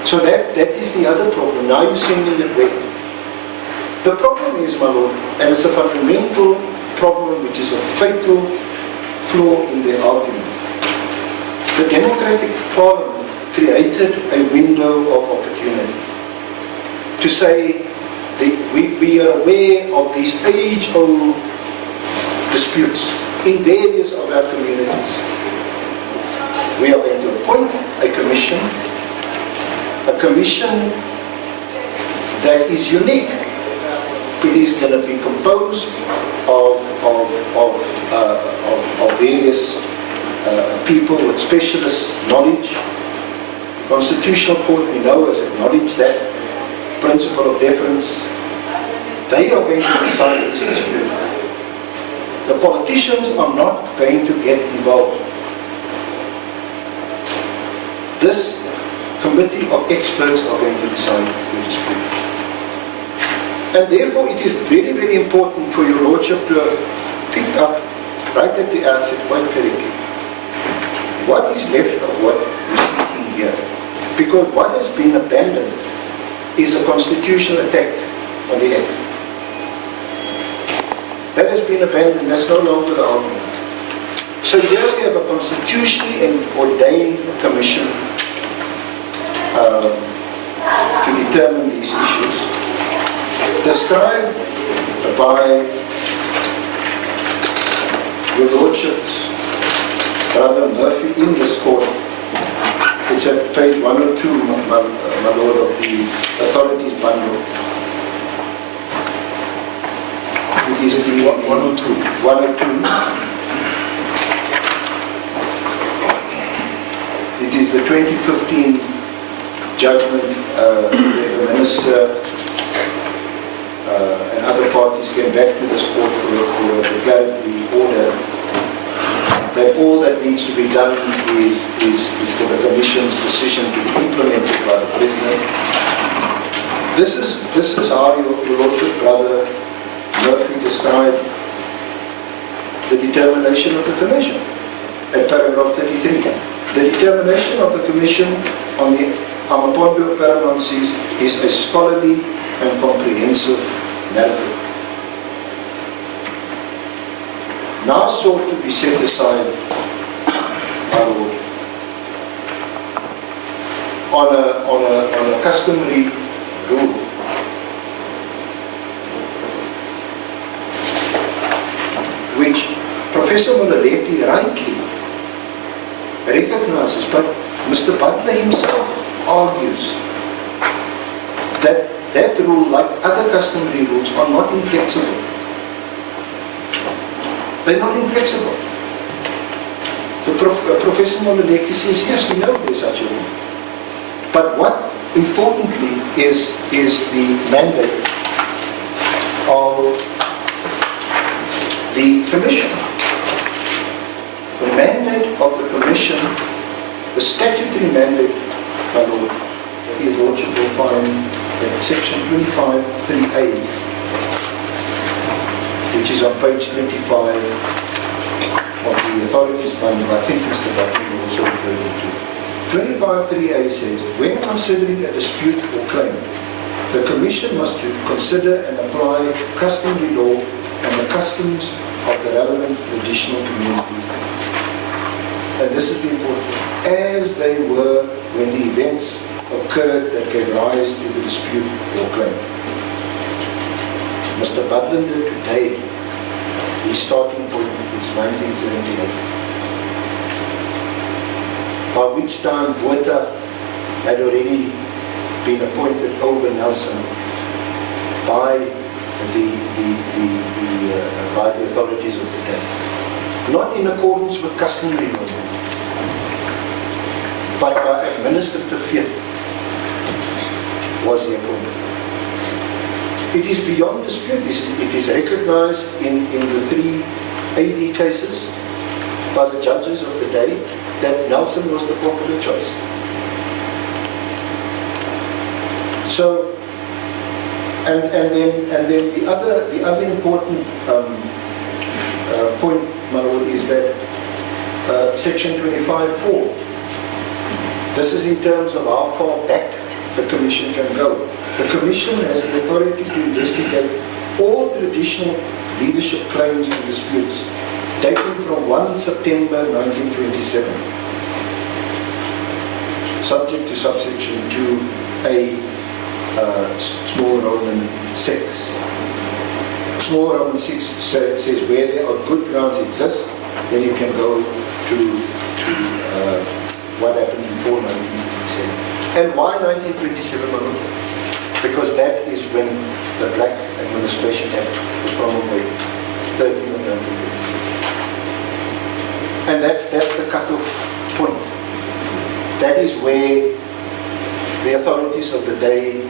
So that is the other problem. Now you're sending it away. The problem is, my lord, and it's a fundamental problem which is a fatal flaw in their argument. The Democratic Parliament created a window of opportunity to say we are aware of these age-old disputes in various of our communities. We are going to appoint a commission that is unique. It is going to be composed of various people with specialist knowledge. The Constitutional Court, we know, has acknowledged that principle of deference. They are going to decide this dispute. The politicians are not going to get involved. This committee of experts are going to decide the dispute. And therefore it is very, very important for your lordship to have picked up right at the outset quite correctly what is left of what we're seeking here. Because what has been abandoned is a constitutional attack on the Act. That has been abandoned, that's no longer the argument. So here we have a constitutionally ordained commission to determine these issues, described by your lordship's brother Murphy in this court. It's at page 102, my lord, of the authorities bundle. It is the 102. 102. It is the 2015 judgment where the minister and other parties came back to this court for a declaratory order that all that needs to be done is for the Commission's decision to be implemented by the President. This is how your lordship's brother Murphy described the determination of the Commission at paragraph 33. The determination of the Commission on the AmaMpondo paramountcies is a scholarly and comprehensive narrative, now sought to be set aside, my lord, on a customary rule Professor Mololeti rightly recognizes, but Mr. Butler himself argues that that rule, like other customary rules, are not inflexible. They're not inflexible. So Professor Mololeti says, yes, we know there's such a rule. But what importantly is the mandate of the Commission. The mandate of the Commission, the statutory mandate, my Lord, His Lordship will find in section 25(3)(a), which is on page 25 of the authorities bundle. I think Mr. Butler will also refer to. 25(3)(a) says, when considering a dispute or claim, the Commission must consider and apply customary law and the customs of the relevant traditional community. And this is the important thing. As they were when the events occurred that gave rise to the dispute or claim. Mr. Butler today, his starting point is 1978. By which time Botha had already been appointed over Nelson by by the authorities of the day. Not in accordance with customary law, but by administrative fiat was the appointment. It is beyond dispute. It is recognized in the 3 AD cases by the judges of the day that Nelson was the popular choice. So, and then the other important point, my Lord, is that section 25(4). This is in terms of how far back the Commission can go. The Commission has the authority to investigate all traditional leadership claims and disputes dating from 1 September 1927, subject to subsection 2A, small Roman 6. Small Roman 6 says where there are good grounds exist, then you can go to what happened before 1927. And why 1927, my Lord? Because that is when the Black Administration Act was promulgated, 13 of 1927. And that's the cutoff point. That is where the authorities of the day,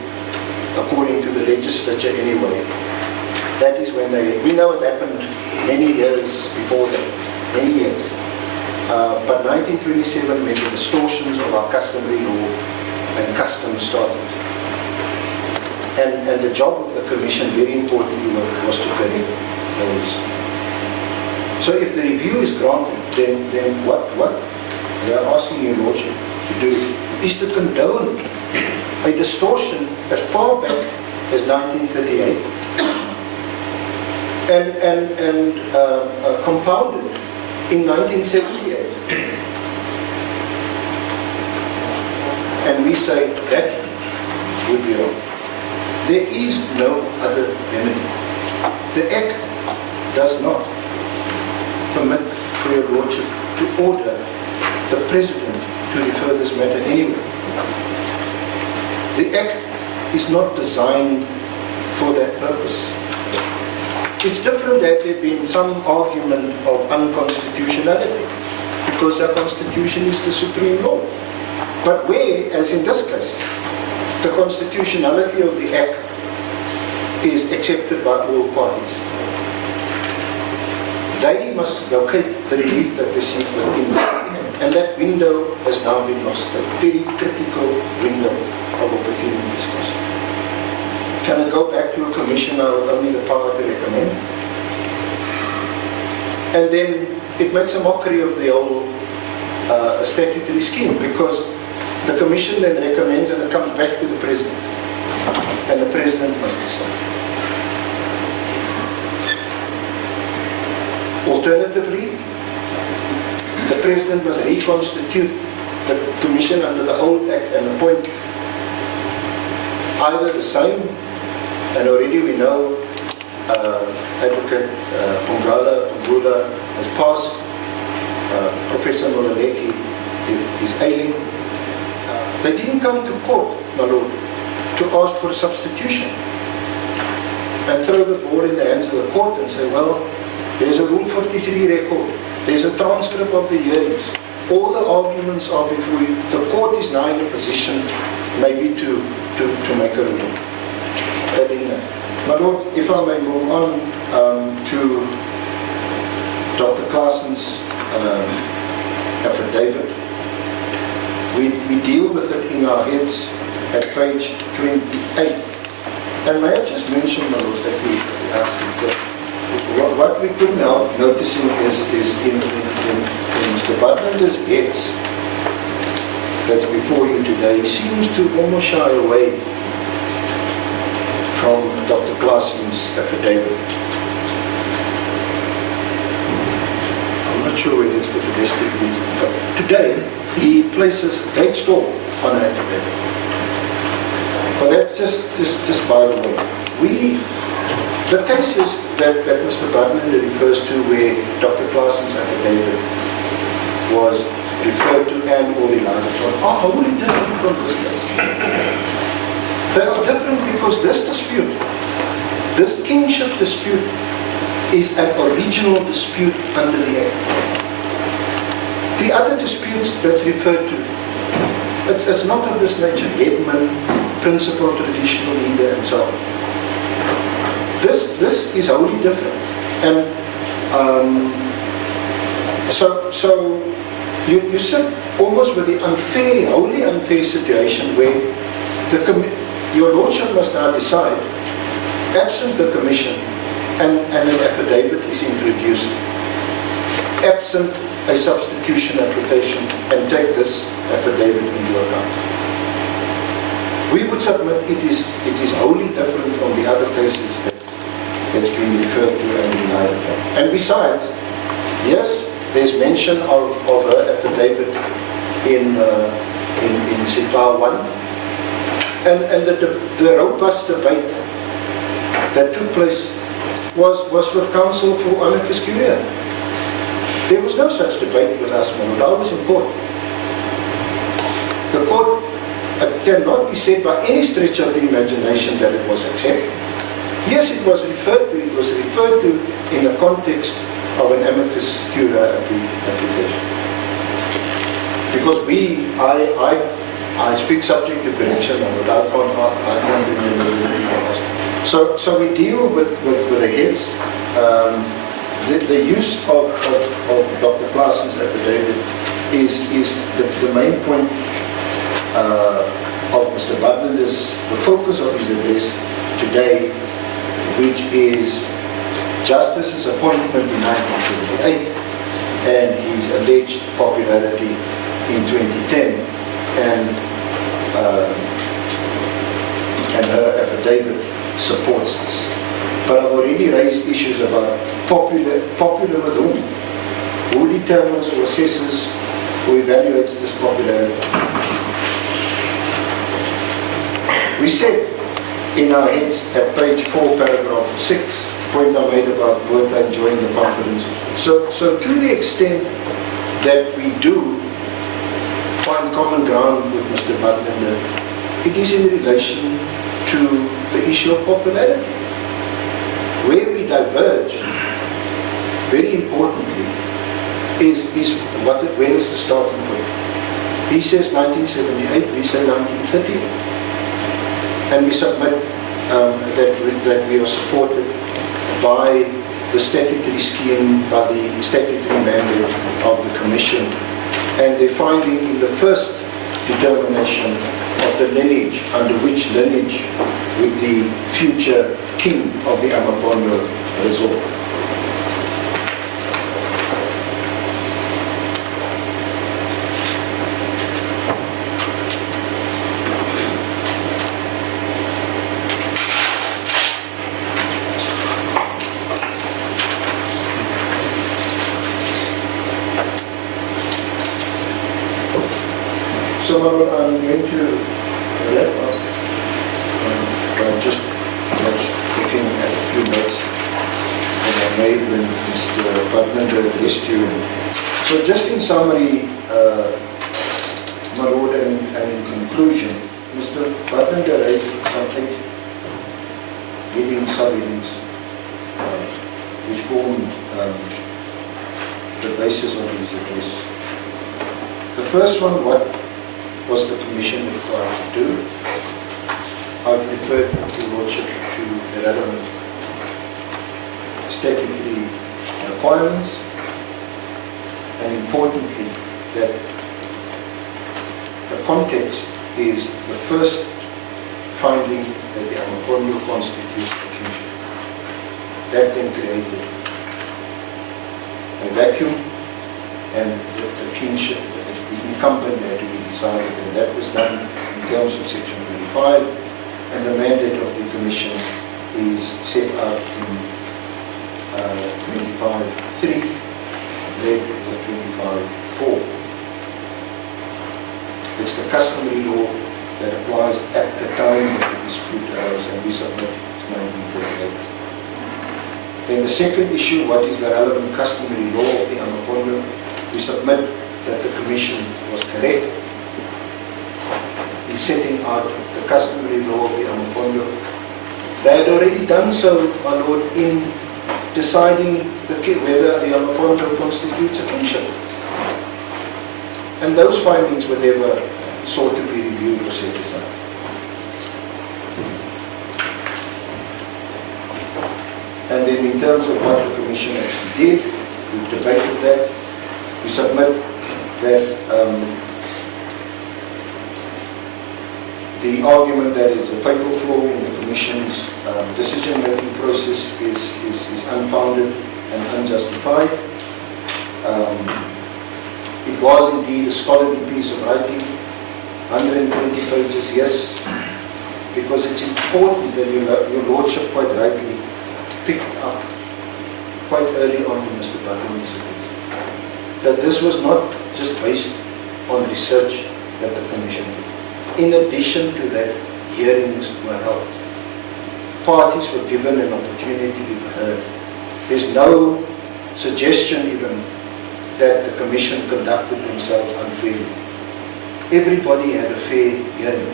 according to the legislature anyway, that is when we know it happened many years before that, many years. But 1927, when the distortions of our customary law and customs started. And the job of the Commission, very importantly, was to correct those. So if the review is granted, then what we are asking your Lordship to do is to condone a distortion as far back as 1938 and compounded in 1978. And we say that would be wrong. There is no other remedy. The Act does not permit for your Lordship to order the President to refer this matter anywhere. The Act is not designed for that purpose. It's different that there been some argument of unconstitutionality, because our Constitution is the supreme law. But where, as in this case, the constitutionality of the Act is accepted by all parties, they must locate the relief that they seek within the Act. And that window has now been lost, a very critical window of opportunities cost. Can I go back to a Commission now with only the power to recommend? And then it makes a mockery of the whole statutory scheme, because the Commission then recommends and it comes back to the President. And the President must decide. Alternatively, the President must reconstitute the Commission under the old Act and appoint either the same, and already we know Advocate Pungula has passed. Professor Noleleki is ailing. They didn't come to court, my lord, to ask for a substitution and throw the ball in the hands of the court and say, well, there's a Rule 53 record, there's a transcript of the hearings, all the arguments are before you. The court is now in a position maybe to make a ruling. They didn't. My lord, if I may move on to Dr. Claessen's affidavit. We deal with it in our heads at page 28. And may I just mention, my lord, that what we could now noticing is in Mr. Butler's heads that's before you today, he seems to almost shy away from Dr. Claessen's affidavit. I'm not sure whether it's for domestic reasons, but today he places great store on an affidavit. But that's just by the way. The cases that Mr. Butler refers to where Dr. Claessen's affidavit was referred to and or relied upon are wholly different from this case. They are different because this dispute, this kingship dispute, is an original dispute under the Act. The other disputes that's referred to, it's not of this nature, headman, principal, traditional leader, and so on. This is wholly different. And so you sit almost with the wholly unfair situation where your lordship must now decide, absent the commission, and an affidavit is introduced, absent a substitution application, and take this affidavit into account. We would submit it is wholly different from the other cases that's been referred to and relied upon. And besides, yes, there's mention of her affidavit in Sigcau 1, and the robust debate that took place was with counsel for amicus curiae. There was no such debate with us, my lord. I was in court. The court cannot be said by any stretch of the imagination that it was accepted. Yes, it was referred to. It was referred to in the context of an amicus curiae application. Because I speak subject to correction, but I can't remember the So we deal with the heads. The use of Dr. Claessen's affidavit is the main point of Mr. Butler's, the focus of his address today, which is Justice's appointment in 1978 and his alleged popularity in 2010, and her affidavit supports this. But I've already raised issues about popular with whom? Who determines or assesses or evaluates this popularity? We said in our heads at page 4, paragraph 6, point I made about Bertha enjoying the confidence. So to the extent that we do find common ground with Mr. Butler, it is in relation to the issue of popularity. Where we diverge, very importantly, is where is the starting point? He says 1978, we say 1930. And we submit that we are supported by the statutory scheme, by the statutory mandate of the Commission, and their finding in the first determination of the lineage, under which lineage would the future King of the AmaMpondo resort. So I'm going to wrap up by just looking at a few notes. made when Mr. Butler addressed you. So just in summary, my Lord, and in conclusion, Mr. Butler raised some 8 headings, sub-headings, which form the basis of his address. The first one, what was the Commission required to do? I've referred Your Lordship to the relevant statutory requirements, and importantly, that the context is the first finding that the AmaMpondo constitutes the kingship. That then created a vacuum, and the kingship, the incumbent had to be decided, and that was done in terms of Section 25, and the mandate of the Commission is set out in 25.3, led with 25.4. It's the customary law that applies at the time that the dispute arose, and we submit it's 1938. Then the second issue, what is the relevant customary law of the AmaMpondo? We submit that the Commission was correct in setting out the customary law of the AmaMpondo. They had already done so, my Lord, in deciding whether the AmaMpondo constitutes a kingship. And those findings were never sought to be reviewed or set aside. And then in terms of what the Commission actually did, we've debated that. We submit that the argument that is a fatal flaw in the Commission's decision-making process is unfounded and unjustified. It was indeed a scholarly piece of writing, 120 pages, yes, because it's important that your Lordship quite rightly picked up quite early on in Mr. Qaukeni's address that this was not just based on research that the Commission did. In addition to that, hearings were held. Parties were given an opportunity to be heard. There's no suggestion even that the Commission conducted themselves unfairly. Everybody had a fair hearing.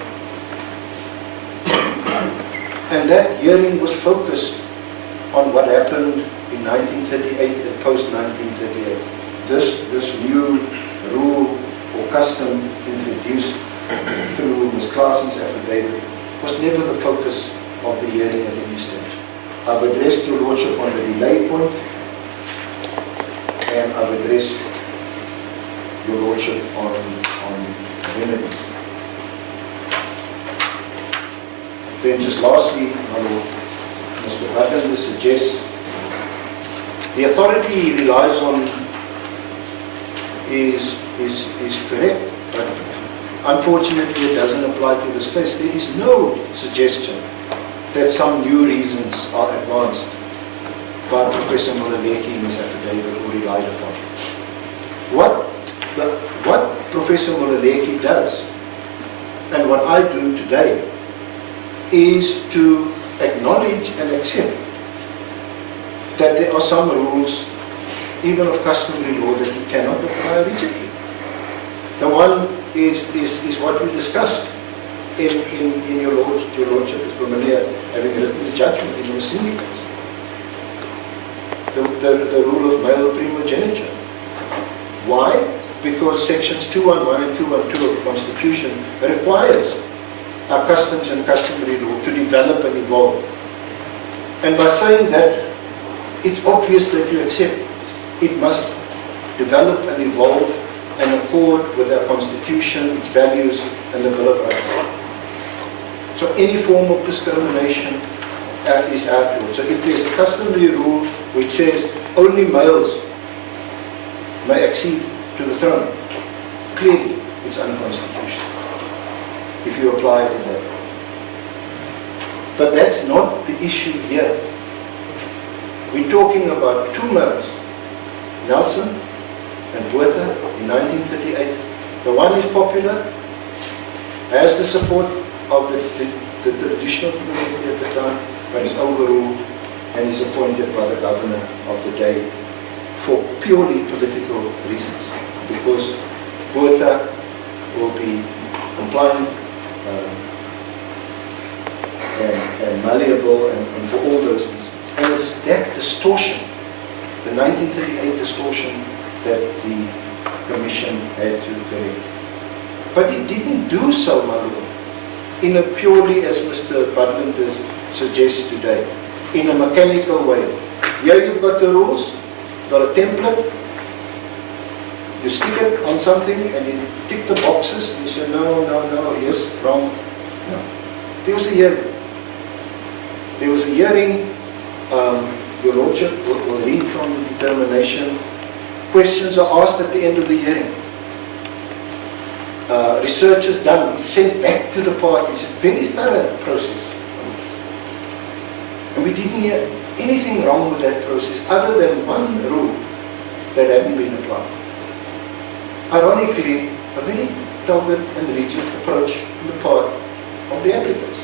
And that hearing was focused on what happened in 1938 and post-1938. This new rule or custom introduced through Ms. Claessen's affidavit was never the focus of the hearing at any stage. I've addressed Your Lordship on the delay point, and I've addressed Your Lordship on remedies. Then just lastly, my Lord, Mr. Butler suggests the authority he relies on is correct, but unfortunately it doesn't apply to this case. There is no suggestion that some new reasons are advanced by Professor Moleleki in his affidavit or relied upon. What Professor Moleleki does, and what I do today, is to acknowledge and accept that there are some rules, even of customary law, that you cannot apply rigidly. The one is what we discussed in your Lordship is familiar, having written the judgment in your syndicates. The rule of male primogeniture. Why? Because sections 211 and 212 of the Constitution requires our customs and customary law to develop and evolve. And by saying that, it's obvious that you accept it must develop and evolve and accord with our Constitution, its values, and the Bill of Rights. So any form of discrimination is outlawed. So if there's a customary rule which says only males may accede to the throne, clearly it's unconstitutional if you apply it in that way. But that's not the issue here. We're talking about two males, Nelson and Botha, in 1938. The one is popular, has the support of the traditional community at the time, but is overruled and is appointed by the governor of the day for purely political reasons, because Botha will be compliant and malleable and for all those things. And it's that distortion, the 1938 distortion, that the Commission had to correct. But it didn't do so, Malu, in a purely, as Mr. Butland suggests today, in a mechanical way. Here you've got the rules, you've got a template, you stick it on something and you tick the boxes and you say, no, yes, wrong. No. There was a hearing. There was a hearing. Your Lordship will read from the determination. Questions are asked at the end of the hearing. Research is done. It's sent back to the parties. A very thorough process. And we didn't hear anything wrong with that process other than one rule that hadn't been applied. Ironically, a very dogged and rigid approach on the part of the applicants.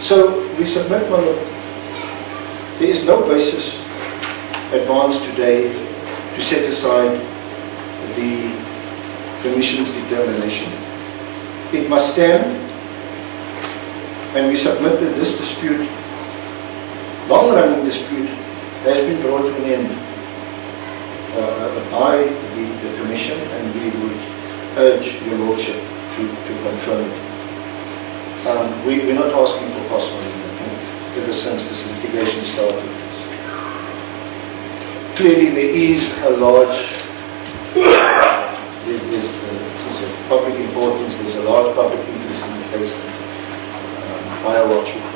So we submit, my Lord, there is no basis advanced today to set aside the Commission's determination. It must stand, and we submit that this dispute, long-running dispute, has been brought to an end by the Commission, and we would urge your Lordship to confirm it. We're not asking for cost money ever since this litigation started. Clearly there is a large, there's the sense of public importance, there's a large public interest in the case. Biowatch